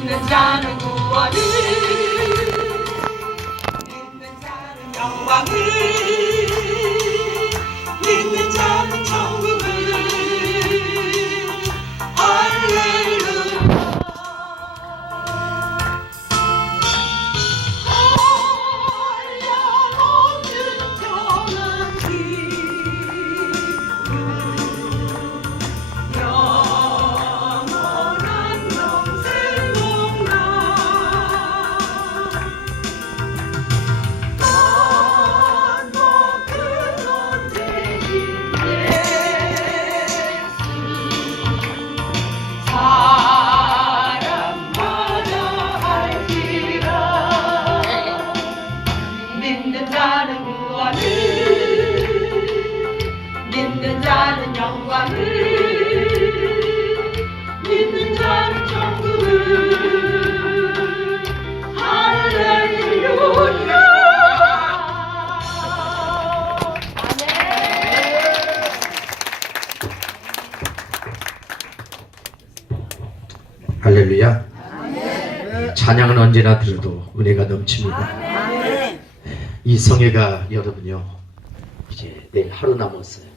믿는 자는 구원을 믿는 자는 영광을 믿는 자는 구원을 믿는 자는 영광을 믿는 자는 천국을 할렐루야. 찬양은 언제나 들어도 은혜가 넘칩니다. 이 성회가 여러분요 이제 내일 하루 남았어요.